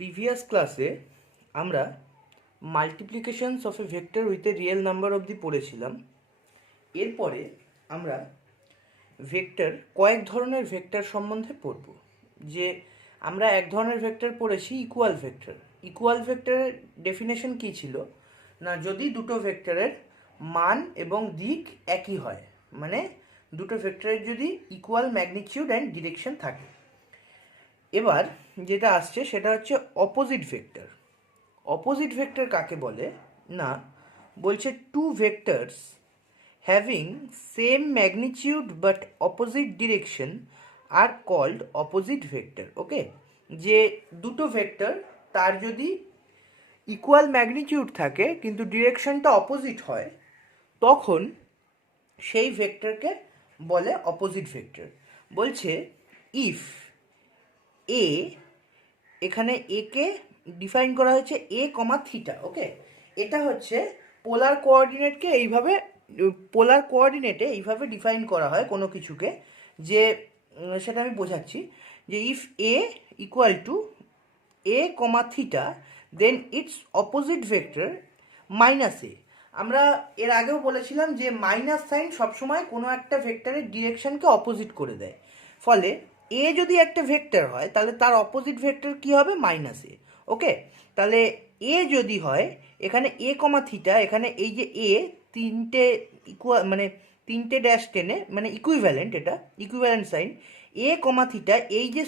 Previous ক্লাসে আমরা multiplications of A vector with a real number অবধি পড়েছিলাম। এরপরে আমরা ভেক্টর কয়েক ধরনের ভেক্টর সম্বন্ধে পড়ব। যে আমরা এক ধরনের ভেক্টর পড়েছি ইকুয়াল ভেক্টর। ইকুয়াল ভেক্টরের ডেফিনেশন কী ছিল না, যদি দুটো ভেক্টরের মান এবং দিক একই হয়, মানে দুটো ভেক্টরের যদি ইকুয়াল ম্যাগনিটিউড অ্যান্ড ডিরেকশন থাকে। এবার যেটা আসছে সেটা হচ্ছে অপোজিট ভেক্টর। অপোজিট ভেক্টর কাকে বলে না, বলছে two vectors having same magnitude but opposite direction are called opposite vector. Okay, যে দুটো ভেক্টর তার যদি ইকুয়াল ম্যাগনিটিউড থাকে কিন্তু ডিরেকশনটা অপোজিট হয়, তখন সেই ভেক্টরকে বলে অপোজিট ভেক্টর। বলছে ইফ এ, এখানে এ কে ডিফাইন করা হয়েছে এ কমা থিটা। ওকে, এটা হচ্ছে পোলার কোঅর্ডিনেটকে এইভাবে ডিফাইন করা হয় কোনো কিছুকে, যে সেটা আমি বোঝাচ্ছি। যে if A equal to A comma theta then it's opposite vector minus A. আমরা এর আগেও বলেছিলাম যে মাইনাস সাইন সবসময় কোনো একটা ভেক্টরের ডিরেকশনকে অপোজিট করে দেয়। ফলে এ যদি একটা ভেক্টর হয় তাহলে তার অপোজিট ভেক্টর কি হবে, মাইনাস এ। ওকে, তাহলে এ যদি হয় এখানে এ কমা থিটা, এখানে এই যে এ তিনটে তিনটে ড্যাশ টেনে মানে ইকুইভ্যালেন্ট, এটা ইকুইভ্যালেন্ট সাইন। এ কমা থিটা, এই যে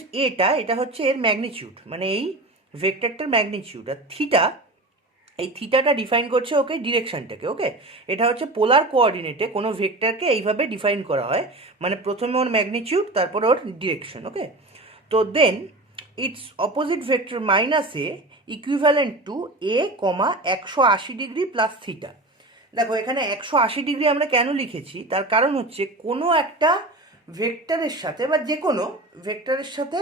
এটা হচ্ছে এর ম্যাগনিটিউড, মানে এই ভেক্টরটার ম্যাগনিটিউড। আর থিটা, এই থিটাটা ডিফাইন করছে ওকে ডিরেকশনটাকে। ওকে, এটা হচ্ছে পোলার কোঅর্ডিনেটে কোনো ভেক্টরকে এইভাবে ডিফাইন করা হয়, মানে প্রথমে ওর ম্যাগনিটিউড তারপর ওর ডিরেকশন। ওকে, তো then it's opposite vector minus A equivalent to A comma 180 degree plus theta. দেখো এখানে 180 ডিগ্রি আমরা কেন লিখেছি, তার কারণ হচ্ছে কোনো একটা ভেক্টরের সাথে বা যে কোনো ভেক্টরের সাথে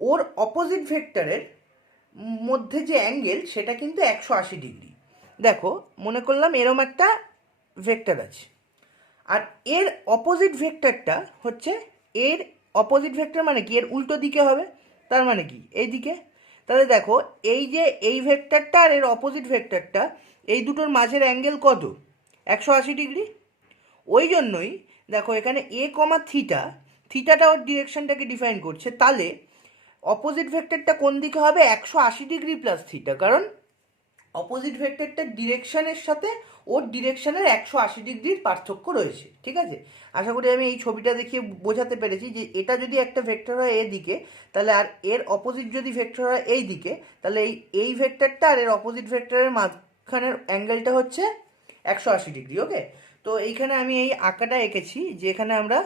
ওর অপোজিট ভেক্টরের মধ্যে যে অ্যাঙ্গেল সেটা কিন্তু 180 ডিগ্রি। দেখো মনে করলাম এরম একটা ভেক্টর আছে, আর এর অপোজিট ভেক্টরটা হচ্ছে, এর অপোজিট ভেক্টর মানে কি, এর উল্টো দিকে হবে। তার মানে কি এই দিকে। তাহলে দেখো এই যে এই ভেক্টরটা আর এর অপোজিট ভেক্টরটা, এই দুটোর মাঝের অ্যাঙ্গেল কত, 180 ডিগ্রি। ওই জন্যই দেখো এখানে এ কমা থিটা, থিটাটা ওর ডিরেকশনটাকে ডিফাইন করছে। তাহলে অপোজিট ভেক্টরটা কোন দিকে হবে, 180 ডিগ্রি প্লাস থিটা, কারণ অপোজিট ভেক্টরটার ডিরেকশনের সাথে ওর ডিরেকশনের 180 ডিগ্রির পার্থক্য রয়েছে। ঠিক আছে, আশা করি আমি এই ছবিটা দেখিয়ে বোঝাতে পেরেছি যে এটা যদি একটা ভেক্টর হয় এই দিকে, তাহলে আর এর অপোজিট যদি ভেক্টর হয় এই দিকে, তাহলে এই ভেক্টরটা আর এর অপোজিট ভেক্টরের মাঝখানের অ্যাঙ্গেলটা হচ্ছে 180 ডিগ্রি। ওকে, তো এইখানে আমি এই আঁকাটা এঁকেছি, যে এখানে আমরা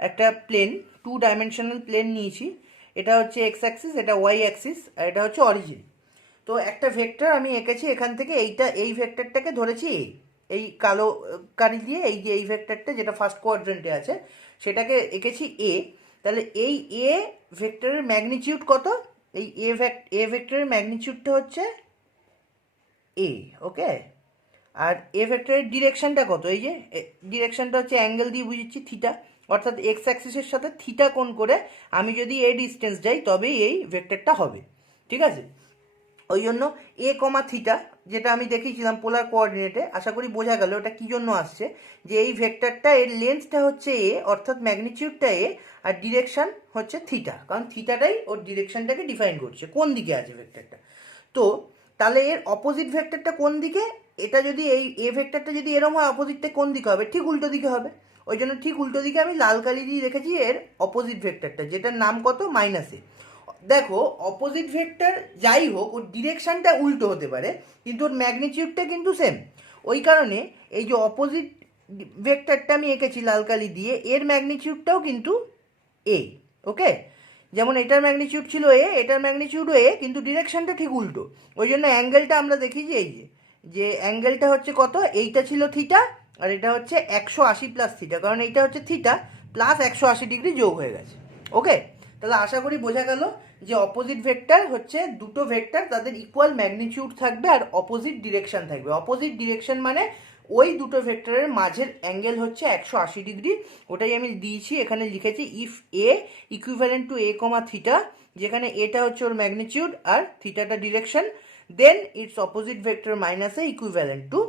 একটা প্লেন, 2 ডাইমেনশনাল প্লেন নিয়েছি। এটা হচ্ছে এক্স অ্যাক্সিস, এটা ওয়াই অ্যাক্সিস, আর এটা হচ্ছে অরিজিন। তো একটা ভেক্টর আমি এঁকেছি এখান থেকে, এই ভেক্টরটাকে ধরেছি এই কালো কালি দিয়ে, এই যে এই ভেক্টরটা যেটা ফার্স্ট কোয়াড্রেন্টে আছে সেটাকে এঁকেছি এ। তাহলে এই এ ভেক্টরের ম্যাগনিটিউড কত, এই এ ভেক্টরের ম্যাগনিটিউডটা হচ্ছে এ। ওকে, আর এ ভেক্টরের ডিরেকশনটা কত, এই যে ডিরেকশনটা হচ্ছে অ্যাঙ্গেল দিয়ে বুঝেছি থিটা, অর্থাৎ এক্স অ্যাক্সিসের সাথে থিটা কোণ করে আমি যদি এ ডিস্টেন্স যাই তবেই এই ভেক্টরটা হবে। ঠিক আছে, ওই জন্য এ কমা থিটা যেটা আমি দেখিয়েছিলাম পোলার কোঅর্ডিনেটে, আশা করি বোঝা গেল এটা কী জন্য আসছে। যে এই ভেক্টরটা এর লেন্থটা হচ্ছে এ, অর্থাৎ ম্যাগনিটিউডটা এ, আর ডিরেকশন হচ্ছে থিটা, কারণ থিটাটাই ওর ডিরেকশনটাকে ডিফাইন করছে কোন দিকে আছে ভেক্টরটা। তো তাহলে এর অপোজিট ভেক্টরটা কোন দিকে, এটা যদি এই এ ভেক্টরটা যদি এরম হয়, অপোজিটটা কোন দিকে হবে, ঠিক উল্টো দিকে হবে। ওই জন্য ঠিক উল্টো দিকে আমি লাল কালি দিয়ে রেখেছি এর অপোজিট ভেক্টরটা, যেটার নাম কত, মাইনাস এ। দেখো অপোজিট ভেক্টর যাই হোক ওর ডিরেকশনটা উল্টো হতে পারে, কিন্তু ওর ম্যাগনিটিউডটা কিন্তু সেম। ওই কারণে এই যে অপোজিট ভেক্টরটা আমি এঁকেছি লাল কালি দিয়ে, এর ম্যাগনিটিউডটাও কিন্তু এ। ওকে, যেমন এটার ম্যাগনিটিউড ছিল এ, এটার ম্যাগনিটিউডও এ, কিন্তু ডিরেকশনটা ঠিক উল্টো। ওই জন্য অ্যাঙ্গেলটা আমরা দেখি যে এই যে অ্যাঙ্গেলটা হচ্ছে কত, এইটা ছিল থিটা আর এটা হচ্ছে 180 প্লাস থিটা, কারণ এইটা হচ্ছে থিটা প্লাস 180 ডিগ্রি যোগ হয়ে গেছে। ওকে, তাহলে আশা করি বোঝা গেল যে অপোজিট ভেক্টর হচ্ছে দুটো ভেক্টর, তাদের ইকুয়াল ম্যাগনিটিউড থাকবে আর অপোজিট ডিরেকশন থাকবে। অপোজিট ডিরেকশন মানে ওই দুটো ভেক্টরের মাঝের অ্যাঙ্গেল হচ্ছে 180 ডিগ্রি। ওটাই আমি দিয়েছি, এখানে লিখেছি if A equivalent to A comma theta, যেখানে এটা হচ্ছে ওর ম্যাগনিটিউড আর থিটাটা direction, then it's opposite vector minus A equivalent to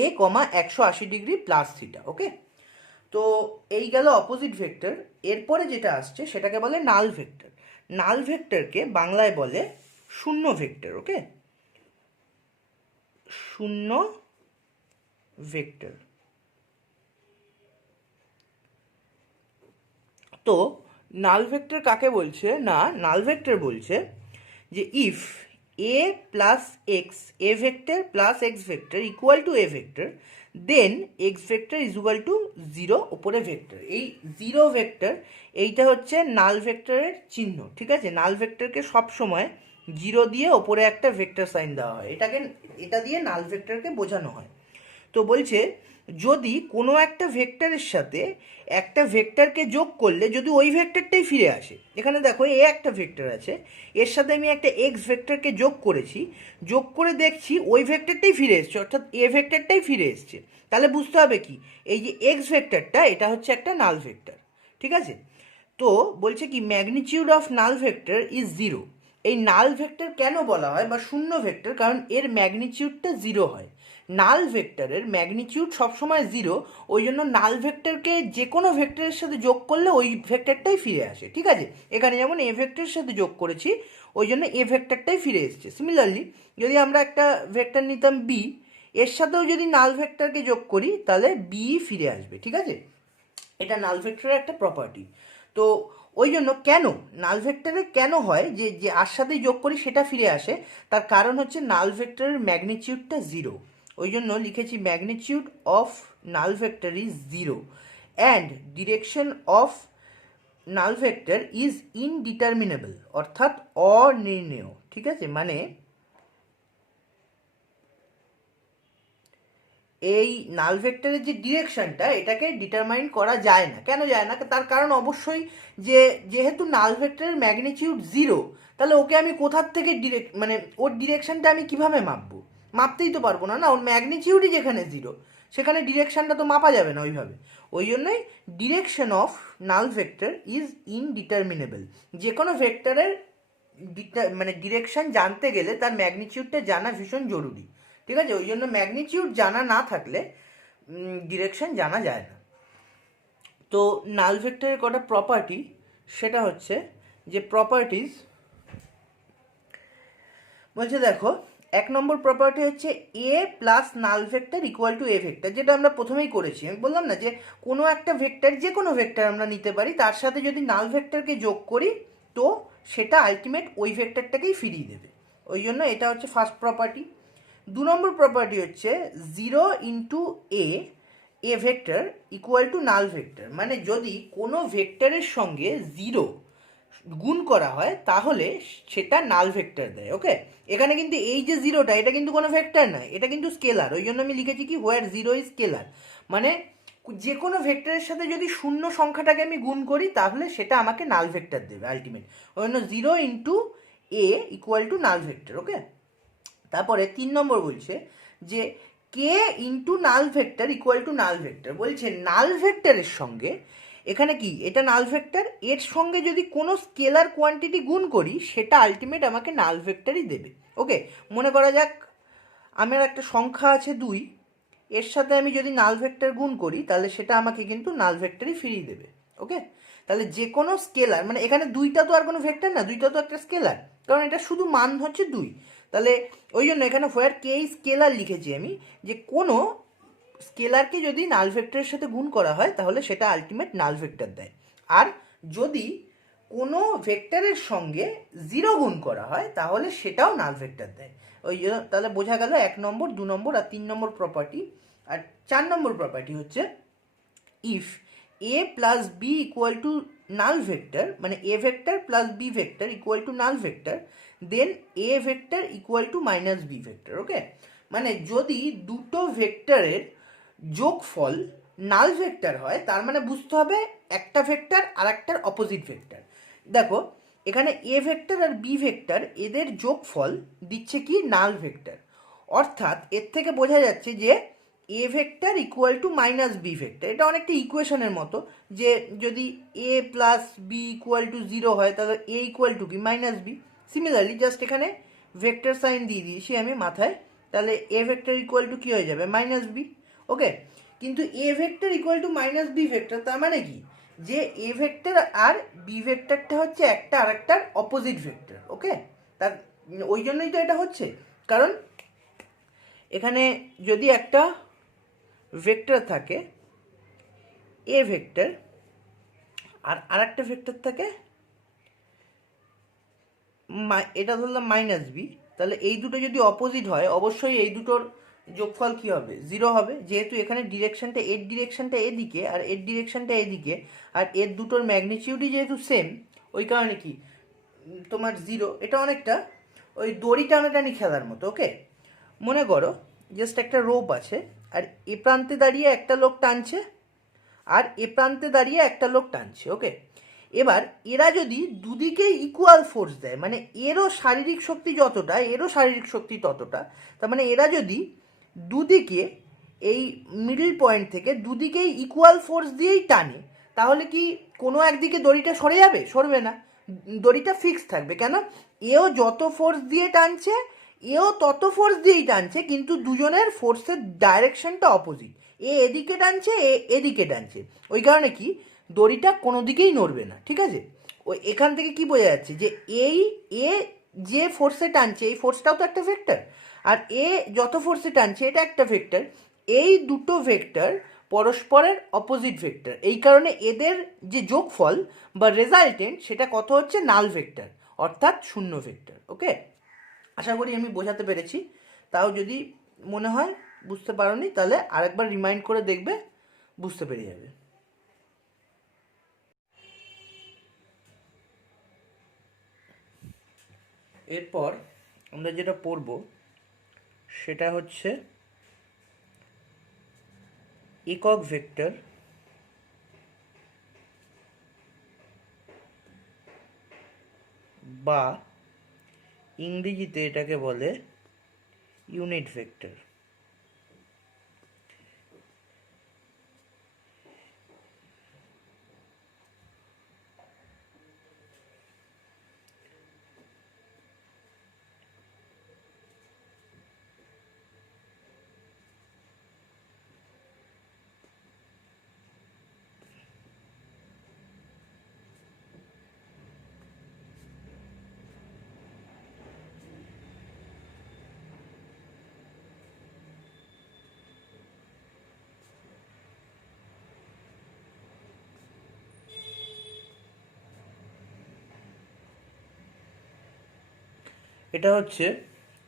A comma 180 degree plus theta. Okay, তো এই গেল অপোজিট ভেক্টর। এরপরে যেটা আসছে সেটাকে বলে নাল ভেক্টর। নাল ভেক্টরকে বাংলায় বলে শূন্য ভেক্টর। ওকে, শূন্য ভেক্টর। তো নাল ভেক্টর কাকে বলছে? না, নাল ভেক্টর বলছে যে if A plus X, A vector plus X vector equal to A vector, then X vector is equal to zero, ওপরে ভেক্টর। এই জিরো ভেক্টর এইটা হচ্ছে নাল ভেক্টরের চিহ্ন। ঠিক আছে, নাল ভেক্টরকে সবসময় জিরো দিয়ে ওপরে একটা ভেক্টর সাইন দেওয়া হয়, এটা দিয়ে নাল ভেক্টরকে বোঝানো হয়। তো বলছে যদি কোনো একটা ভেক্টরের সাথে একটা ভেক্টরকে যোগ করলে যদি ওই ভেক্টরটাই ফিরে আসে, এখানে দেখো এ একটা ভেক্টর আছে, এর সাথে আমি একটা এক্স ভেক্টরকে যোগ করেছি, যোগ করে দেখছি ওই ভেক্টরটাই ফিরে এসছে, অর্থাৎ এ ভেক্টরটাই ফিরে এসছে, তাহলে বুঝতে হবে কি এই যে এক্স ভেক্টরটা এটা হচ্ছে একটা নাল ভেক্টর। ঠিক আছে, তো বলছে কি magnitude of null vector is zero. এই নাল ভেক্টর কেন বলা হয় বা শূন্য ভেক্টর? কারণ এর ম্যাগনিটিউডটা জিরো হয়। নাল ভেক্টরের ম্যাগনিটিউড সবসময় জিরো, ওই জন্য নাল ভেক্টরকে যে কোনো ভেক্টরের সাথে যোগ করলে ওই ভেক্টরটাই ফিরে আসে। ঠিক আছে, এখানে যেমন এ ভেক্টরের সাথে যোগ করেছি ওই জন্য এ ভেক্টরটাই ফিরে এসছে। সিমিলারলি যদি আমরা একটা ভেক্টর নিতাম বি, এর সাথেও যদি নাল ভেক্টরকে যোগ করি তাহলে বি ফিরে আসবে। ঠিক আছে, এটা নাল ভেক্টরের একটা প্রপার্টি। তো ওই জন্য কেন নাল ভেক্টরে কেন হয় যে যে আর সাথেই যোগ করি সেটা ফিরে আসে, তার কারণ হচ্ছে নাল ভেক্টরের ম্যাগনিটিউডটা জিরো। ওই জন্য লিখেছি magnitude of null vector is zero and direction of null vector is indeterminable, অর্থাৎ অনির্ণেয়। ঠিক আছে, মানে এই নাল ভেক্টরের যে ডিরেকশনটা এটাকে ডিটারমাইন করা যায় না। কেন যায় না? তার কারণ অবশ্যই যে যেহেতু নাল ভেক্টরের ম্যাগনিটিউড জিরো, তাহলে ওকে আমি কোথার থেকে মানে ওর ডিরেকশনটা আমি কিভাবে মাপবো? মাপতেই তো পারবো না, না, ওর ম্যাগনিটিউডই যেখানে জিরো সেখানে ডিরেকশনটা তো মাপা যাবে না ওইভাবে। ওই জন্যই direction of null vector is indeterminable. যে কোনো ভেক্টরের মানে ডিরেকশন জানতে গেলে তার ম্যাগনিটিউডটা জানা ভীষণ জরুরি। ঠিক আছে, ওই জন্য ম্যাগনিটিউড জানা না থাকলে ডিরেকশন জানা যায় না। তো নাল ভেক্টরের কটা প্রপার্টি, সেটা হচ্ছে যে প্রপার্টিজ বলছে দেখো, এক নম্বর প্রপার্টি হচ্ছে A plus null vector equal to A vector, যেটা আমরা প্রথমেই করেছি। আমি বললাম না যে কোনো একটা ভেক্টর, যে কোনো ভেক্টর আমরা নিতে পারি, তার সাথে যদি নাল ভেক্টরকে যোগ করি তো সেটা আলটিমেট ওই ভেক্টরটাকেই ফিরিয়ে দেবে। ওই জন্য এটা হচ্ছে ফার্স্ট প্রপার্টি। দু নম্বর প্রপার্টি হচ্ছে zero into A vector equal to null vector, মানে যদি কোনো ভেক্টরের সঙ্গে জিরো গুণ করা হয় তাহলে সেটা নাল ভেক্টর দেয়। ওকে, এখানে কিন্তু এই যে জিরোটা এটা কিন্তু কোনো ভেক্টর নয়, এটা কিন্তু স্কেলার। ওই জন্য আমি লিখেছি কি হোয়ার জিরো ইজ স্কেলার, মানে যে কোনো ভেক্টরের সাথে যদি শূন্য সংখ্যাটাকে আমি গুণ করি তাহলে সেটা আমাকে নাল ভেক্টর দেবে আলটিমেট। ওই জন্য zero into A equal to null vector. Okay, তারপরে 3 নম্বর বলছে যে K into null vector equal to null vector. বলছে নাল ভেক্টরের সঙ্গে, এখানে কি এটা নাল ভেক্টর, এর সঙ্গে যদি কোনো স্কেলার কোয়ান্টিটি গুণ করি সেটা আলটিমেট আমাকে নাল ভেক্টরই দেবে। ওকে, মনে করা যাক আমার একটা সংখ্যা আছে 2, এর সাথে আমি যদি নাল ভেক্টর গুণ করি তাহলে সেটা আমাকে কিন্তু নাল ভেক্টরই ফিরিয়ে দেবে। ওকে, তাহলে যে কোনো স্কেলার, মানে এখানে 2টা তো আর কোনো ভেক্টর না, 2টা তো একটা স্কেলার, কারণ এটা শুধু মান হচ্ছে 2। তাহলে ওই জন্য এখানে হোয়ার কে স্কেলার লিখেছি আমি, যে কোনো স্কেলারকে যদি নাল ভেক্টরের সাথে গুণ করা হয় তাহলে সেটা আলটিমেট নাল ভেক্টর দেয়। আর যদি কোনো ভেক্টরের সঙ্গে জিরো গুণ করা হয় তাহলে সেটাও নাল ভেক্টর দেয়। ওই জন্য তাহলে বোঝা গেল 1 নম্বর, 2 নম্বর আর 3 নম্বর প্রপার্টি। আর 4 নম্বর প্রপার্টি হচ্ছে if A plus B equal to null vector, মানে A vector plus B vector equal to null vector, then A vector equal to minus B vector. Okay, মানে যদি দুটো ভেক্টরের যোগফল নাল ভেক্টর হয় তার মানে বুঝতে হবে একটা ভেক্টর আর একটার অপোজিট ভেক্টর। দেখো এখানে এ ভেক্টর আর বি ভেক্টর এদের যোগফল দিচ্ছে কি নাল ভেক্টর, অর্থাৎ এর থেকে বোঝা যাচ্ছে যে A vector equal to minus B vector. এটা অনেকটা ইকুয়েশনের মতো, যে যদি A plus B equal to 0 হয় তাহলে এ ইকুয়াল টু কি মাইনাস বি। সিমিলারলি জাস্ট এখানে ভেক্টর সাইন দিয়ে দিয়েছি আমি মাথায়, তাহলে এ ভেক্টর ইকুয়াল টু কী হয়ে যাবে মাইনাস বি। ওকে, কিন্তু A vector equal to minus B vector তার মানে কি, যে এ ভেক্টর আর বি ভেক্টরটা হচ্ছে একটা আরেকটার অপোজিট ভেক্টর। ওকে, তার ওই জন্যই তো এটা হচ্ছে, কারণ এখানে যদি একটা ভেক্টর থাকে এ ভেক্টর আর আরেকটা ভেক্টর থাকে এটা ধরলাম মাইনাস বি, তাহলে এই দুটো যদি অপোজিট হয় অবশ্যই এই দুটোর যোগফল কি হবে 0 হবে, যেহেতু এখানে ডিরেকশনটা এর ডিরেকশনটা এদিকে আর এর ডিরেকশনটা এদিকে, আর এর দুটোর ম্যাগনিটিউডই যেহেতু সেম, ওই কারণে কি তোমার 0। এটা অনেকটা ওই দড়ি টানাটানি খেলার মতো। ওকে, মনে করো জাস্ট একটা রোপ আছে, আর এ প্রান্তে দাঁড়িয়ে একটা লোক টানছে আর এ প্রান্তে দাঁড়িয়ে একটা লোক টানছে। ওকে, এবার এরা যদি দুদিকে ইকুয়াল ফোর্স দেয়, মানে এরও শারীরিক শক্তি যতটা এরও শারীরিক শক্তি ততটা, তার মানে এরা যদি দুদিকে এই মিডল পয়েন্ট থেকে দুদিকেই ইকুয়াল ফোর্স দিয়েই টানে, তাহলে কি কোনো একদিকে দড়িটা সরে যাবে? সরবে না, দড়িটা ফিক্স থাকবে। কেন? এও যত ফোর্স দিয়ে টানছে এও তত ফোর্স দিয়েই টানছে, কিন্তু দুজনের ফোর্সের ডাইরেকশনটা অপোজিট, এ এদিকে টানছে এ এদিকে টানছে, ওই কারণে কি দড়িটা কোনো দিকেই নড়বে না। ঠিক আছে, ওই এখান থেকে কি বোঝা যাচ্ছে যে এই এ যে ফোর্সে টানছে এই ফোর্সটাও তো একটা ভেক্টর, আর এ যত ফোর্সে টানছে এটা একটা ভেক্টর। এই দুটো ভেক্টর পরস্পরের অপোজিট ভেক্টর, এই কারণে এদের যে যোগফল বা রেজাল্টেন্ট সেটা কত হচ্ছে নাল ভেক্টর, অর্থাৎ শূন্য ভেক্টর। ওকে, আশা করি আমি বোঝাতে পেরেছি। তাও যদি মনে হয় বুঝতে পারোনি তাহলে আরেকবার রিমাইন্ড করে দেখবে, বুঝতে পেরে যাবে। এরপর আমরা যেটা পড়ব সেটা হচ্ছে একক ভেক্টর বা ইংরেজিতে এটাকে বলে ইউনিট ভেক্টর। এটা হচ্ছে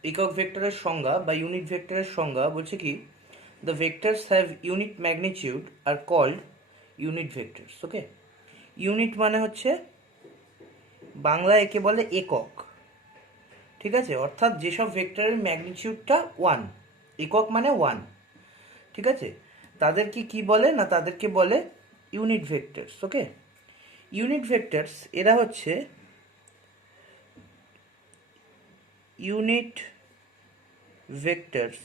একক ভেক্টরের সংজ্ঞা বা ইউনিট ভেক্টরের সংজ্ঞা। বলছে কি, the vectors have unit magnitude are called unit vectors. Okay, unit মানে হচ্ছে বাংলায় একে বলে একক। ঠিক আছে, অর্থাৎ যেসব ভেক্টরের ম্যাগনিটিউডটা 1, একক মানে 1। ঠিক আছে, তাদেরকে কি বলে না, তাদেরকে বলে unit vectors. Okay, unit vectors এরা হচ্ছে ইউনিট ভেক্টরস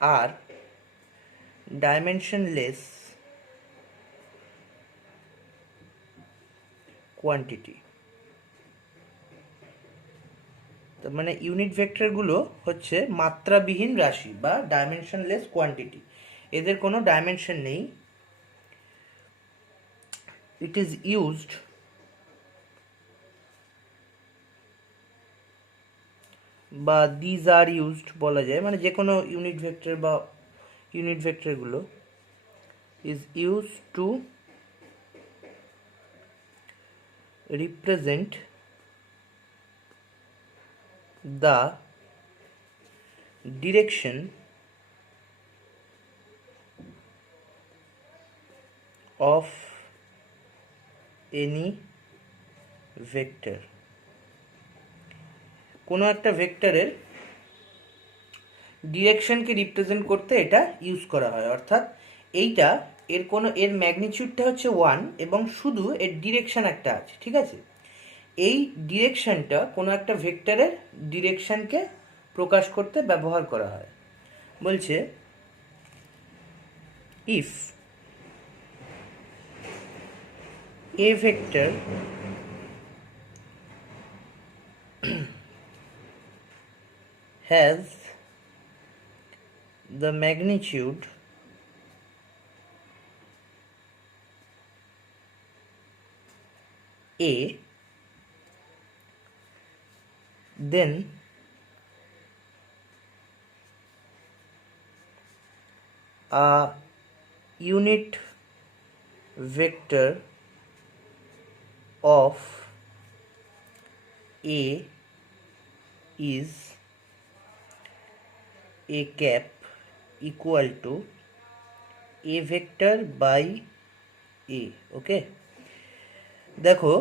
আর ডাইমেনশনলেস কোয়ান্টিটি। তার মানে ইউনিট ভেক্টরগুলো হচ্ছে মাত্রাবিহীন রাশি বা ডাইমেনশনলেস কোয়ান্টিটি, এদের কোনো ডাইমেনশন নেই। ইট ইজ ইউজড বা দিজ আর ইউজড বলা যায়, মানে যে কোনো ইউনিট ভেক্টর বা ইউনিট ভেক্টরগুলো is use to represent the direction of any vector। কোনো একটা ভেক্টরের ডিরেকশনকে রিপ্রেজেন্ট করতে এটা ইউজ করা হয়, অর্থাৎ এইটা এর ম্যাগনিটিউডটা হচ্ছে 1 এবং শুধু এর ডিরেকশন একটা আছে। ঠিক আছে, এই ডিরেকশনটা কোনো একটা ভেক্টরের ডিরেকশনকে প্রকাশ করতে ব্যবহার করা হয়। বলছে if a vector has the magnitude a, then a unit vector of a is a cap equal to a vector by a. Okay, দেখো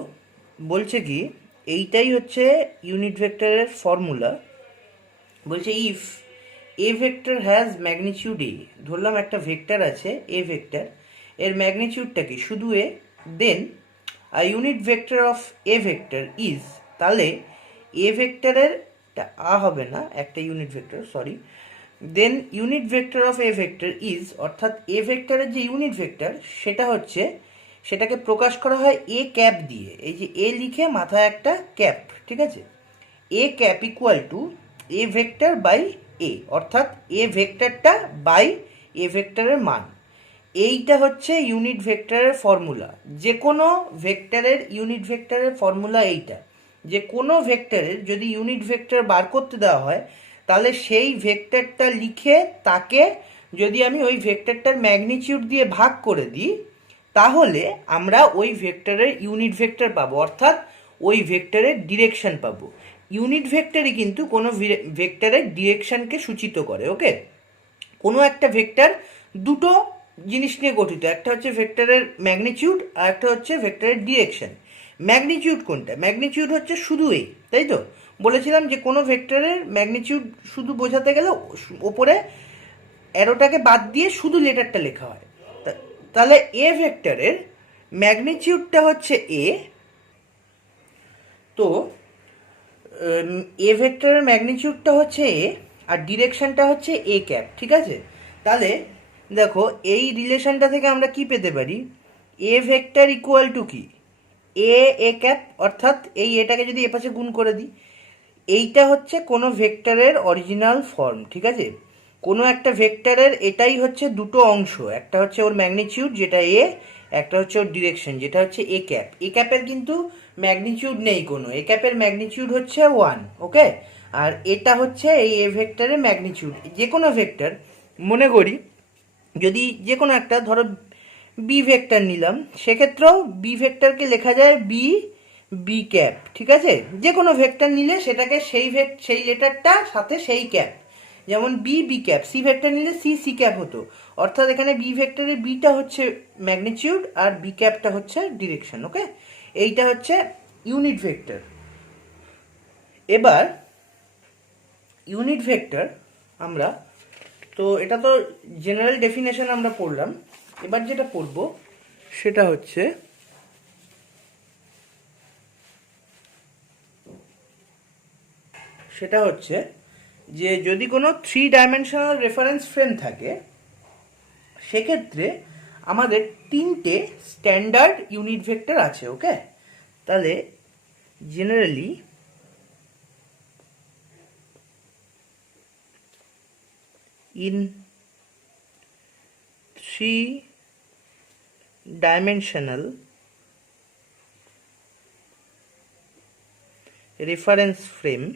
বলছে কি, এইটাই হচ্ছে ইউনিট ভেক্টরের ফর্মুলা। বলছে if A vector has magnitude A, ধরলাম একটা vector আছে এ ভেক্টর, এর ম্যাগনিটিউডটা কি শুধু A, then a unit vector of A vector is, তাহলে এ ভেক্টরের আ হবে না, একটা unit vector, sorry, then unit vector of A vector is, অর্থাৎ এ ভেক্টরের যে ইউনিট ভেক্টর সেটা হচ্ছে, সেটাকে প্রকাশ করা হয় এ ক্যাপ দিয়ে, এই যে এ লিখে মাথায় একটা ক্যাপ, ঠিক আছে, A cap equal to A vector by A, অর্থাৎ এ ভেক্টরটা বাই এ ভেক্টরের মান। এইটা হচ্ছে ইউনিট ভেক্টরের ফর্মুলা। যে কোনো ভেক্টরের ইউনিট ভেক্টরের ফর্মুলা এইটা, যে কোনো ভেক্টরের যদি ইউনিট ভেক্টর বার করতে দেওয়া হয়, তাহলে সেই ভেক্টরটা লিখে তাকে যদি আমি ওই ভেক্টরটার ম্যাগনিটিউড দিয়ে ভাগ করে দিই, তাহলে আমরা ওই ভেক্টরের ইউনিট ভেক্টর পাবো, অর্থাৎ ওই ভেক্টরের ডিরেকশন পাবো। ইউনিট ভেক্টরই কিন্তু কোনো ভেক্টরের ডিরেকশনকে সূচিত করে। ওকে, কোনো একটা ভেক্টর দুটো জিনিস নিয়ে গঠিত, একটা হচ্ছে ভেক্টরের ম্যাগনিটিউড আর একটা হচ্ছে ভেক্টরের ডিরেকশন। ম্যাগনিটিউড কোনটা? ম্যাগনিটিউড হচ্ছে শুধু এই, তাই তো বলেছিলাম যে কোনো ভেক্টরের ম্যাগনিটিউড শুধু বোঝাতে গেলে ওপরে অ্যারোটাকে বাদ দিয়ে শুধু লেটারটা লেখা হয়। তাহলে এ ভেক্টরের ম্যাগনিটিউডটা হচ্ছে এ, তো এ ভেক্টরের ম্যাগনিটিউডটা হচ্ছে এ আর ডিরেকশনটা হচ্ছে এ ক্যাপ, ঠিক আছে। তাহলে দেখো এই রিলেশনটা থেকে আমরা কি পেতে পারি, এ ভেক্টর ইকুয়াল টু কি এ ক্যাপ, অর্থাৎ এই এটাকে যদি এ পাশে গুণ করে দিই, এইটা হচ্ছে কোনো ভেক্টরের অরিজিনাল ফর্ম, ঠিক আছে। কোনো একটা ভেক্টরের এটাই হচ্ছে দুটো অংশ, একটা হচ্ছে ওর ম্যাগনিটিউড যেটা এ, একটা হচ্ছে ওর ডিরেকশন যেটা হচ্ছে এ ক্যাপ। এ ক্যাপের কিন্তু ম্যাগনিটিউড নেই কোনো, এ ক্যাপের ম্যাগনিটিউড হচ্ছে 1, ওকে। আর এটা হচ্ছে এই এ ভেক্টরের ম্যাগনিটিউড। যে কোনো ভেক্টর, মনে করি যদি যে কোনো একটা ধরো বি ভেক্টর নিলাম, সেক্ষেত্রেও বি ভেক্টরকে লেখা যায় বি বি ক্যাপ, ঠিক আছে। যে কোনো ভেক্টর নিলে সেটাকে সেই লেটারটা সাথে সেই ক্যাপ, যেমন B B cap, C vector নিলে সি সি ক্যাপ হতো, অর্থাৎ এখানে বি ভেক্টরের বিটা হচ্ছে ম্যাগনিটিউড আর বি ক্যাপটা হচ্ছে ডিরেকশন। ওকে, এইটা হচ্ছে ইউনিট ভেক্টর। এবার ইউনিট ভেক্টর আমরা, তো এটা তো জেনারেল ডেফিনেশন আমরা পড়লাম, এবার যেটা পড়বো সেটা হচ্ছে যে যদি কোনো 3 ডাইমেনশনাল রেফারেন্স ফ্রেম থাকে, সেক্ষেত্রে আমাদের 3টে স্ট্যান্ডার্ড ইউনিট ভেক্টর আছে। ওকে, তাহলে generally in 3-dimensional reference frame,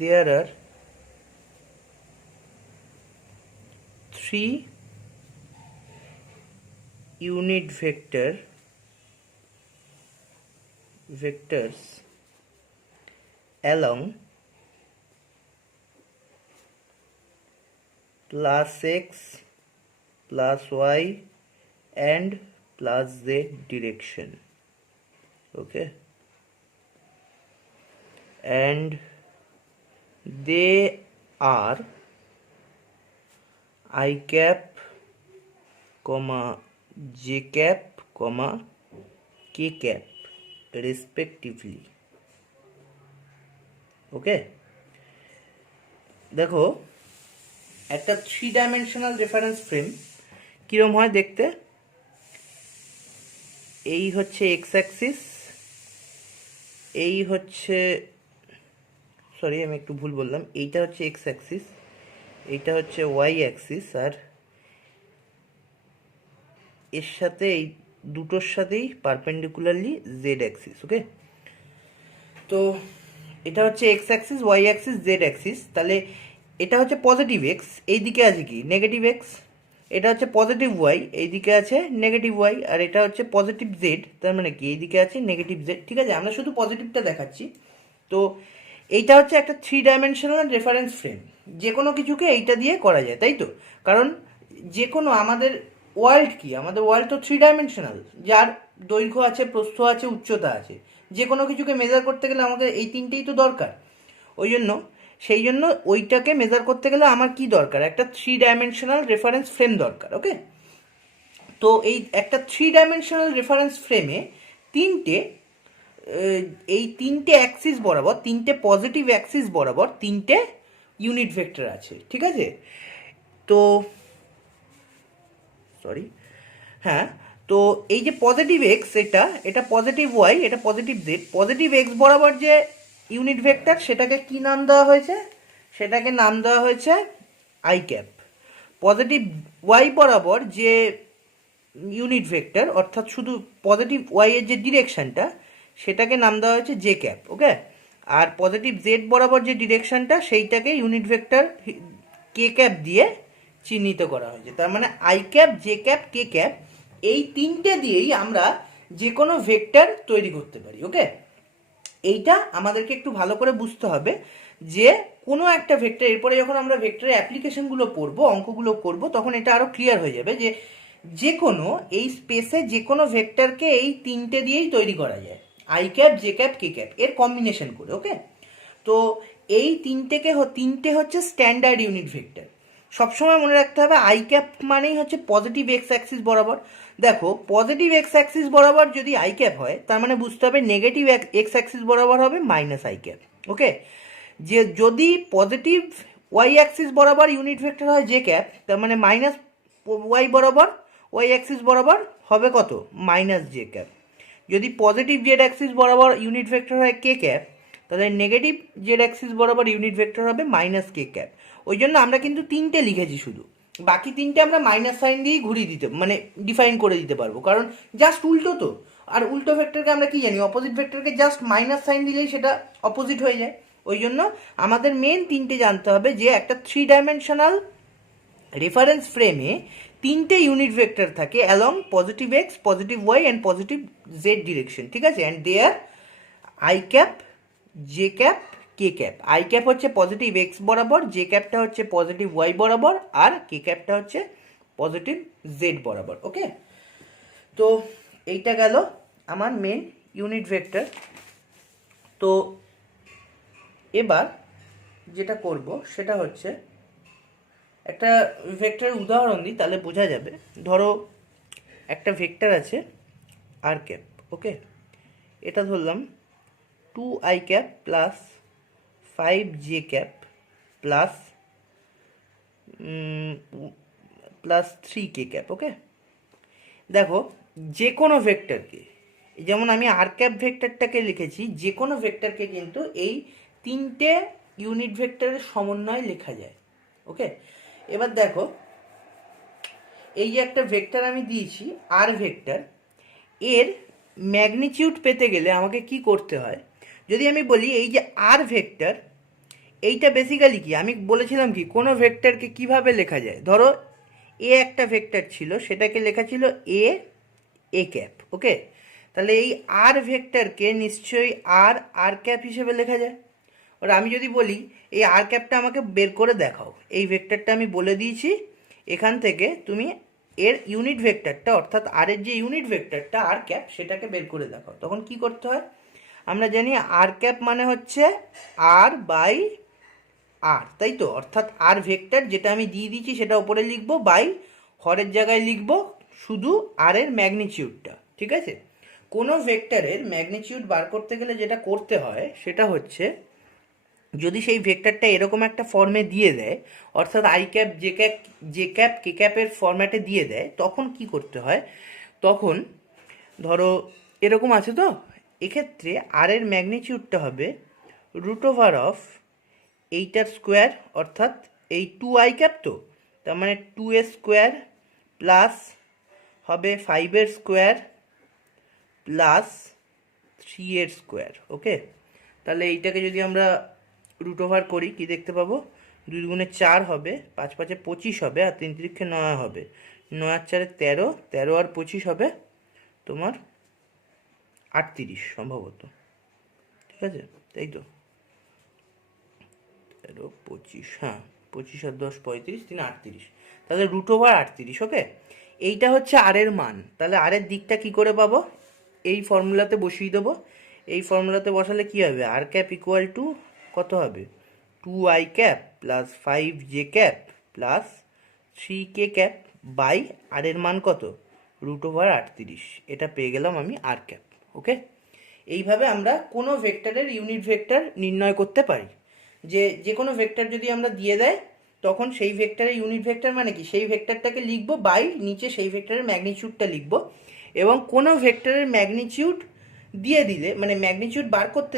there are 3 unit vectors along plus x plus y and plus z direction. Okay, and they are I cap, j cap, K cap respectively. Okay, দেখো একটা 3 dimensional reference frame কীরকম হয় দেখতে। এই হচ্ছে X Axis, এই হচ্ছে, sorry আমি একটু ভুল বললাম, এইটা হচ্ছে এক্স অ্যাক্সিস, এইটা হচ্ছে ওয়াই অ্যাক্সিস, আর এর সাথে এই দুটোর সাথেই পারপেন্ডিকুলারলি জেড অ্যাক্সিস। ওকে, তো এটা হচ্ছে X axis, Y axis, Z axis. তাহলে এটা হচ্ছে পজিটিভ এক্স, এই দিকে আছে কি নেগেটিভ এক্স, এটা হচ্ছে পজিটিভ ওয়াই, এই দিকে আছে নেগেটিভ ওয়াই, আর এটা হচ্ছে পজিটিভ জেড, তার মানে কি এই দিকে আছে নেগেটিভ জেড। ঠিক আছে, আমরা শুধু পজিটিভটা দেখাচ্ছি। তো এইটা হচ্ছে একটা 3 ডাইমেনশনাল রেফারেন্স ফ্রেম, যে কোনো কিছুকে এইটা দিয়ে করা যায়, তাই তো? কারণ যে কোনো আমাদের ওয়ার্ল্ড কি, আমাদের ওয়ার্ল্ড তো 3 ডাইমেনশনাল, যার দৈর্ঘ্য আছে, প্রস্থ আছে, উচ্চতা আছে। যে কোনো কিছুকে মেজার করতে গেলে আমাদের এই তিনটেই তো দরকার। ওই জন্য সেই জন্য ওইটাকে মেজার করতে গেলে আমার কি দরকার, একটা 3 ডাইমেনশনাল রেফারেন্স ফ্রেম দরকার। ওকে, তো এই একটা 3 ডাইমেনশনাল রেফারেন্স ফ্রেমে তিনটে এই তিনটে অ্যাক্সিস বরাবর, তিনটে পজিটিভ অ্যাক্সিস বরাবর তিনটে ইউনিট ভেক্টর আছে। ঠিক আছে, তো সরি, হ্যাঁ, তো এই যে পজিটিভ এক্স, এটা পজিটিভ ওয়াই, এটা পজিটিভ জেড, পজিটিভ এক্স বরাবর যে ইউনিট ভেক্টর সেটাকে কি নাম দেওয়া হয়েছে, সেটাকে নাম দেওয়া হয়েছে আই ক্যাপ। পজিটিভ ওয়াই বরাবর যে ইউনিট ভেক্টর, অর্থাৎ শুধু পজিটিভ ওয়াই এর যে ডিরেকশনটা, সেটাকে নাম দেওয়া হয়েছে জে ক্যাপ। ওকে, আর পজিটিভ জেড বরাবর যে ডিরেকশনটা, সেইটাকে ইউনিট ভেক্টর কে ক্যাপ দিয়ে চিহ্নিত করা হয়েছে। তার মানে I cap, J cap, K cap, এই তিনটে দিয়েই আমরা যে কোনো ভেক্টর তৈরি করতে পারি। ওকে, এইটা আমাদেরকে একটু ভালো করে বুঝতে হবে যে কোনো একটা ভেক্টর, এরপরে যখন আমরা ভেক্টরের অ্যাপ্লিকেশনগুলো পড়বো, অঙ্কগুলো করব, তখন এটা আরও ক্লিয়ার হয়ে যাবে যে যে কোনো এই স্পেসে যে কোনো ভেক্টরকে এই তিনটে দিয়েই তৈরি করা যায়, I cap, J cap, K cap এর কম্বিনেশন করে। ওকে, তো এই তিনটে হচ্ছে স্ট্যান্ডার্ড ইউনিট ভেক্টর। সবসময় মনে রাখতে হবে আই ক্যাপ মানেই হচ্ছে পজিটিভ এক্স অ্যাক্সিস বরাবর। দেখো পজিটিভ এক্স অ্যাক্সিস বরাবর যদি আই ক্যাপ হয়, তার মানে বুঝতে হবে নেগেটিভ এক্স অ্যাক্সিস বরাবর হবে মাইনাস আই ক্যাপ। ওকে, যে যদি পজিটিভ ওয়াই অ্যাক্সিস বরাবর ইউনিট ভেক্টর হয় জে ক্যাপ, তার মানে মাইনাস ওয়াই বরাবর, ওয়াই অ্যাক্সিস বরাবর হবে কত, মাইনাস জে ক্যাপ। যদি পজিটিভ জেড অ্যাক্সিস বরাবর ইউনিট ভেক্টর হয় কে ক্যাপ, তাহলে নেগেটিভ জেড অ্যাক্সিস বরাবর ইউনিট ভেক্টর হবে মাইনাস কে ক্যাপ। ওই জন্য আমরা কিন্তু তিনটে লিখেছি শুধু, বাকি তিনটে আমরা মাইনাস সাইন দিয়েই ঘুরিয়ে দিতে, মানে ডিফাইন করে দিতে পারবো, কারণ জাস্ট উল্টো তো। আর উল্টো ভেক্টরকে আমরা কি জানি, অপোজিট ভেক্টরকে জাস্ট মাইনাস সাইন দিলেই সেটা অপোজিট হয়ে যায়। ওই জন্য আমাদের মেন তিনটে জানতে হবে যে একটা 3 ডাইমেনশনাল রেফারেন্স ফ্রেমে তিনটে ইউনিট ভেক্টর থাকে along positive X, positive Y and positive Z direction. ঠিক আছে, and they are I cap, J cap, K cap. I cap হচ্ছে পজিটিভ এক্স বরাবর, জে ক্যাপটা হচ্ছে পজিটিভ ওয়াই বরাবর, আর কে ক্যাপটা হচ্ছে পজিটিভ জেড বরাবর। ওকে, তো এইটা গেল আমার মেন ইউনিট ভেক্টর। তো এবার যেটা করব সেটা হচ্ছে একটা ভেক্টরের উদাহরণ দিই, তাহলে বোঝা যাবে। ধরো একটা ভেক্টর আছে আর ক্যাপ। ওকে, এটা ধরলাম 2i cap plus 5j cap plus 3k cap. Okay, দেখো যে কোনো ভেক্টরকে, যেমন আমি আর ক্যাপ ভেক্টরটাকে লিখেছি, যে কোনো ভেক্টরকে কিন্তু এই তিনটে ইউনিট ভেক্টরের সমন্বয়ে লেখা যায়। ওকে, এবার দেখো এই যে একটা ভেক্টর আমি দিয়েছি আর ভেক্টর, এর ম্যাগনিটিউড পেতে গেলে আমাকে কি করতে হয়, যদি আমি বলি এই যে আর ভেক্টর, এইটা বেসিক্যালি কি, আমি বলেছিলাম কি কোনো ভেক্টরকে কিভাবে লেখা যায়। ধরো এ একটা ভেক্টর ছিল, সেটাকে লেখা ছিল এ ক্যাপ। ওকে, তাহলে এই আর ভেক্টরকে নিশ্চয়ই আর ক্যাপ হিসেবে লেখা যায়। ওর আমি যদি বলি এই আর ক্যাপটা আমাকে বের করে দেখাও, এই ভেক্টরটা আমি বলে দিয়েছি, এখান থেকে তুমি এর ইউনিট ভেক্টরটা, অর্থাৎ আর এর যে ইউনিট ভেক্টরটা আর ক্যাপ, সেটাকে বের করে দেখাও। তখন কি করতে হয়, আমরা জানি আর ক্যাপ মানে হচ্ছে আর বাই আর, তাই তো? অর্থাৎ আর ভেক্টর যেটা আমি দিয়ে দিয়েছি সেটা উপরে লিখবো, বাই হরের জায়গায় লিখবো শুধু আর এর ম্যাগনিটিউডটা। ঠিক আছে, কোনো ভেক্টরের ম্যাগনিটিউড বার করতে গেলে যেটা করতে হয় সেটা হচ্ছে, যদি সেই ভেক্টরটা এরকম একটা ফর্মে দিয়ে দেয়, অর্থাৎ আই ক্যাপ জে ক্যাপ কে ক্যাপের ফরম্যাটে দিয়ে দেয়, তখন কি করতে হয়, তখন ধরো এরকম আছে, তো এক্ষেত্রে আর এর ম্যাগনিটিউডটা হবে রুট ওভার অফ এইটার স্কোয়ার, অর্থাৎ এই 2i ক্যাপ, তো তার মানে 2a স্কোয়ার প্লাস হবে 5 স্কোয়ার প্লাস 3 স্কোয়ার। ওকে, তাহলে এইটাকে যদি আমরা রুট ওভার করি কি দেখতে পাবো, 2 গুণে 4 হবে, 5 5 25 হবে, আর 3 3 9 হবে, 9 আর 4 13, 13 আর 25 হবে তোমার 38 সম্ভবত, ঠিক আছে, তাই তো, 13 25, হ্যাঁ 25 আর 10 35, 3 38, তাহলে রুট ওভার 38। ওকে, এইটা হচ্ছে আর এর মান। তাহলে আর এর দিকটা কি করে পাবো, এই ফর্মুলাতে বসিয়ে দেবো। এই ফর্মুলাতে বসালে কি হবে, আর ক্যাপ ইকুয়াল টু কত হবে, 2i cap plus 5j cap plus 3k cap by আর এর মান কত, রুট ওভার 38। এটা পেয়ে গেলাম আমি আর ক্যাপ। ওকে, এইভাবে আমরা কোনো ভেক্টরের ইউনিট ভেক্টর নির্ণয় করতে পারি। যে কোনো ভেক্টর যদি আমরা দিয়ে দেয়, তখন সেই ভেক্টরের ইউনিট ভেক্টর মানে কি, সেই ভেক্টরটাকে লিখবো বাই নিচে সেই ভেক্টরের ম্যাগনিটিউডটা লিখবো। এবং কোনো ভেক্টরের ম্যাগনিটিউড দিয়ে দিলে, মানে ম্যাগনিটিউড বার করতে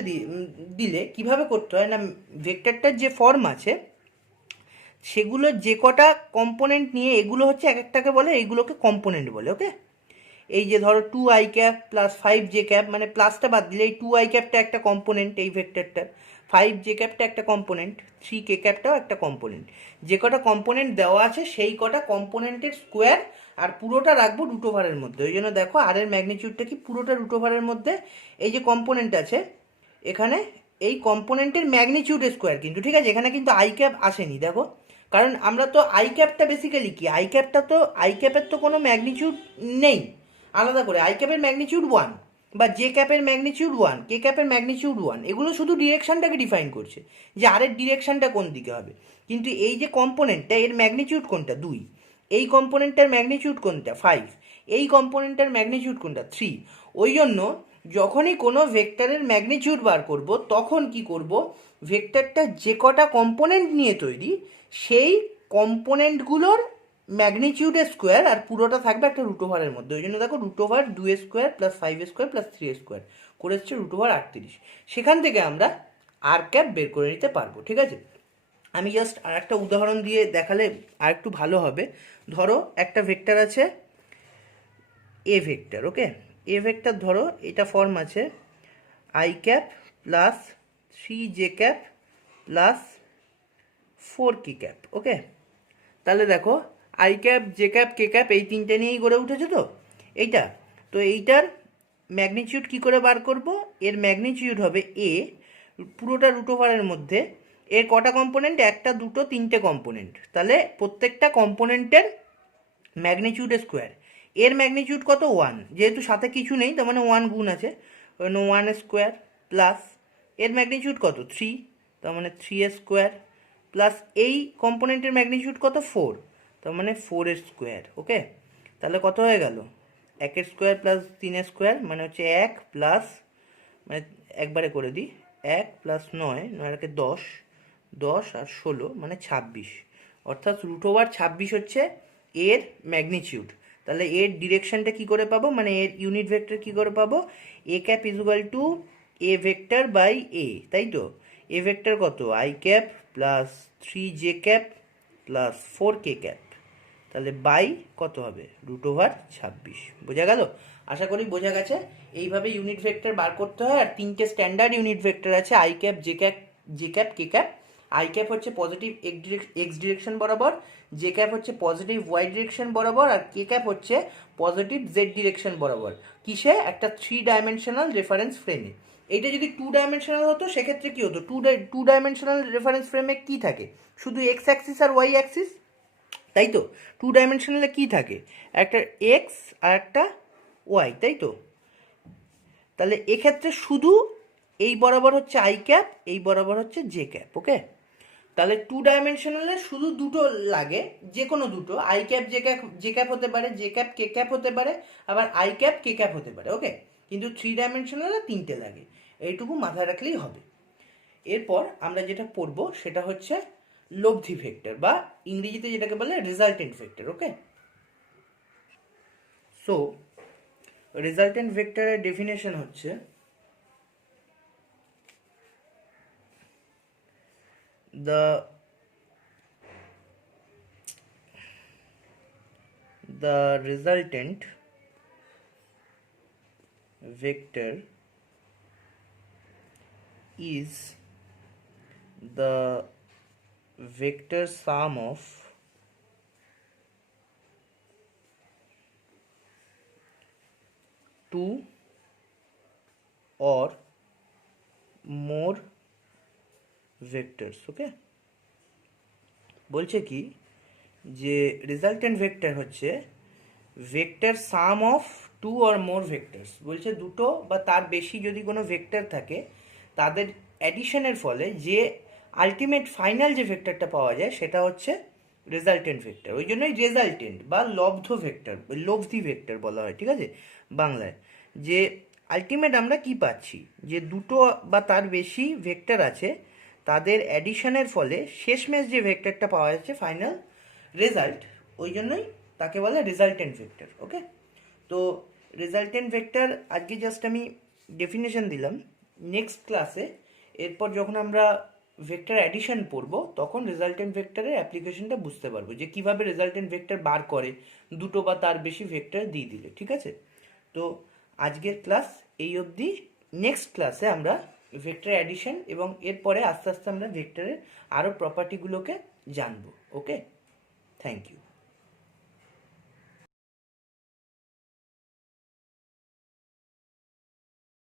দিলে কিভাবে করতে হয় না, ভেক্টরটার যে ফর্ম আছে সেগুলো যে কটা কম্পোনেন্ট নিয়ে, এগুলো হচ্ছে এক একটাকে বলে, এইগুলোকে কম্পোনেন্ট বলে। ওকে, এই যে ধরো 2i cap plus 5j cap, মানে প্লাসটা বাদ দিলে এই 2i ক্যাপটা একটা কম্পোনেন্ট এই ভেক্টরটার, 5j ক্যাপটা একটা কম্পোনেন্ট, 3k ক্যাপটাও একটা কম্পোনেন্ট। যে কটা কম্পোনেন্ট দেওয়া আছে সেই কটা কম্পোনেন্টের স্কোয়ার, আর পুরোটা রাখবো রুট ওভারের মধ্যে। ওই জন্য দেখো আর এর ম্যাগনিটিউডটা কি, পুরোটা রুট ওভারের মধ্যে। এই যে কম্পোনেন্ট আছে এখানে, এই কম্পোনেন্টের ম্যাগনিটিউডের স্কোয়ার কিন্তু, ঠিক আছে, এখানে কিন্তু আই ক্যাপ আসেনি, দেখো, কারণ আমরা তো আই ক্যাপটা বেসিক্যালি কি, আই ক্যাপটা তো, আই ক্যাপের তো কোনো ম্যাগনিটিউড নেই আলাদা করে। আই ক্যাপের ম্যাগনিটিউড 1, বা জে ক্যাপের ম্যাগনিটিউড 1, কে ক্যাপের ম্যাগনিটিউড 1, এগুলো শুধু ডিরেকশনটাকে ডিফাইন করছে যে আরের ডিরেকশনটা কোন দিকে হবে। কিন্তু এই যে কম্পোনেন্টটা, এর ম্যাগনিটিউড কোনটা, 2, এই কম্পোনেন্টটার ম্যাগনিটিউড কোনটা, 5, এই কম্পোনেন্টটার ম্যাগনিটিউড কোনটা, 3। ওই জন্য যখনই কোনো ভেক্টরের ম্যাগনিটিউড বার করব, তখন কি করব, ভেক্টরটা যে কটা কম্পোনেন্ট নিয়ে তৈরি, সেই কম্পোনেন্টগুলোর ম্যাগনিটিউডের স্কোয়ার, আর পুরোটা থাকবে একটা রুট ওভারের মধ্যে। ওই জন্য দেখো root over 2 square plus 5 square plus 3 square করে হচ্ছে রুট ওভার 38। সেখান থেকে আমরা আর ক্যাপ বের করে নিতে পারবো, ঠিক আছে। আমি জাস্ট আর একটা উদাহরণ দিয়ে দেখালে আর একটু ভালো হবে। ধরো একটা ভেক্টর আছে এ ভেক্টর। ওকে, এ ভেক্টর ধরো এটা ফর্ম আছে I cap plus 3j cap plus 4k cap. Okay, তাহলে দেখো I cap J cap K cap এই তিনটে নিয়েই গড়ে উঠেছে, তো এইটা, তো এইটার ম্যাগনিটিউড কি করে বার করব, এর ম্যাগনিটিউড হবে এ, পুরোটা রুট ওভারের মধ্যে। এর কটা কম্পোনেন্ট, একটা দুটো তিনটে কম্পোনেন্ট, তাহলে প্রত্যেকটা কম্পোনেন্টের ম্যাগনিটিউডের স্কোয়ার। এর ম্যাগনিটিউড কত, 1, যেহেতু সাথে কিছু নেই তার মানে 1 গুণ আছে, 1 স্কোয়ার প্লাস এর ম্যাগনিটিউড কত, 3, তার মানে 3 স্কোয়ার প্লাস এই কম্পোনেন্টের ম্যাগনিটিউড কত, 4, তার মানে 4 স্কোয়ার। ওকে, তাহলে কত হয়ে গেল, 1 স্কোয়ার প্লাস 3 স্কোয়ার মানে হচ্ছে 1 প্লাস, মানে একবারে করে দিই, 1 প্লাস 9, 9 10, 10 আর 16 মানে 26, অর্থাৎ রুট ওভার 26 হচ্ছে এর ম্যাগনিটিউড। তাহলে এর ডিরেকশনটা কি করে পাবো, মানে এর ইউনিট ভেক্টর কি করে পাবো, A cap equal to A vector by A, তাই তো। এ ভেক্টর কত, I cap plus 3j cap plus 4k cap, তাহলে বাই কত হবে, রুট ওভার 26। বোঝা গেল, আশা করি বোঝা গেছে। এইভাবে ইউনিট ভেক্টর বার করতে হয়। আর তিনটে স্ট্যান্ডার্ড ইউনিট ভেক্টর আছে, I cap J cap K cap. I cap হচ্ছে পজিটিভ এক্স ডিরেকশন বরাবর, জে ক্যাপ হচ্ছে পজিটিভ ওয়াই ডিরেকশন বরাবর, আর কে ক্যাপ হচ্ছে পজিটিভ জেড ডিরেকশন বরাবর। কিসে, একটা 3 ডাইমেনশনাল রেফারেন্স ফ্রেমে। এইটা যদি 2 ডাইমেনশনাল হতো সেক্ষেত্রে কি হতো, টু ডাইমেনশনাল রেফারেন্স ফ্রেমে কি থাকে, শুধু এক্স অ্যাক্সিস আর ওয়াই অ্যাক্সিস, তাই তো। 2 ডাইমেনশনালে কি থাকে, একটা এক্স আর একটা ওয়াই, তাই তো। তাহলে এক্ষেত্রে শুধু এই বরাবর হচ্ছে আই ক্যাপ, এই বরাবর হচ্ছে জে ক্যাপ। ওকে, তাহলে 2 ডাইমেনশনালে শুধু দুটো লাগে, যে কোনো দুটো, আই ক্যাপ জে ক্যাপ হতে পারে, জে ক্যাপ কে ক্যাপ হতে পারে, আবার আই ক্যাপ কে ক্যাপ হতে পারে। ওকে, কিন্তু 3 ডাইমেনশনালে 3টে লাগে, এইটুকু মাথায় রাখলেই হবে। এরপর আমরা যেটা পড়ব সেটা হচ্ছে লব্ধি ভেক্টর, বা ইংরেজিতে যেটাকে বলে রেজাল্টেন্ট ভেক্টর। ওকে, সো রেজাল্টেন্ট ভেক্টরের ডেফিনেশন হচ্ছে the resultant vector is the vector sum of two or more vectors. Okay, বলছে কি যে রেজাল্টেন্ট ভেক্টর হচ্ছে vector sum of two or more vectors. বলছে দুটো বা তার বেশি যদি কোনো ভেক্টর থাকে তাদের অ্যাডিশনের ফলে যে আলটিমেট ফাইনাল যে ভেক্টরটা পাওয়া যায় সেটা হচ্ছে রেজাল্টেন্ট ভেক্টর। ওই জন্যই রেজাল্টেন্ট বা লব্ধ ভেক্টর, লব্ধি ভেক্টর বলা হয়, ঠিক আছে বাংলায়। যে আলটিমেট আমরা কি পাচ্ছি, যে দুটো বা তার বেশি ভেক্টর আছে তাদের অ্যাডিশনের ফলে শেষমেশ যে ভেক্টরটা পাওয়া যাচ্ছে ফাইনাল রেজাল্ট, ওই জন্যই তাকে বলে রেজাল্টেন্ট ভেক্টর। ওকে, তো রেজাল্টেন্ট ভেক্টর আজকে জাস্ট আমি ডেফিনেশন দিলাম। নেক্সট ক্লাসে এরপর যখন আমরা ভেক্টর অ্যাডিশন পড়বো তখন রেজাল্টেন্ট ভেক্টরের অ্যাপ্লিকেশনটা বুঝতে পারবো, যে কিভাবে রেজাল্টেন্ট ভেক্টর বার করে দুটো বা তার বেশি ভেক্টর দিয়ে দিলে। ঠিক আছে, তো আজকের ক্লাস এই অবধি। নেক্সট ক্লাসে আমরা ভেক্টর অ্যাডিশন এবং এরপরে আস্তে আস্তে আমরা ভেক্টরের আরও প্রপার্টিগুলোকে জানবো। ওকে, থ্যাংক ইউ।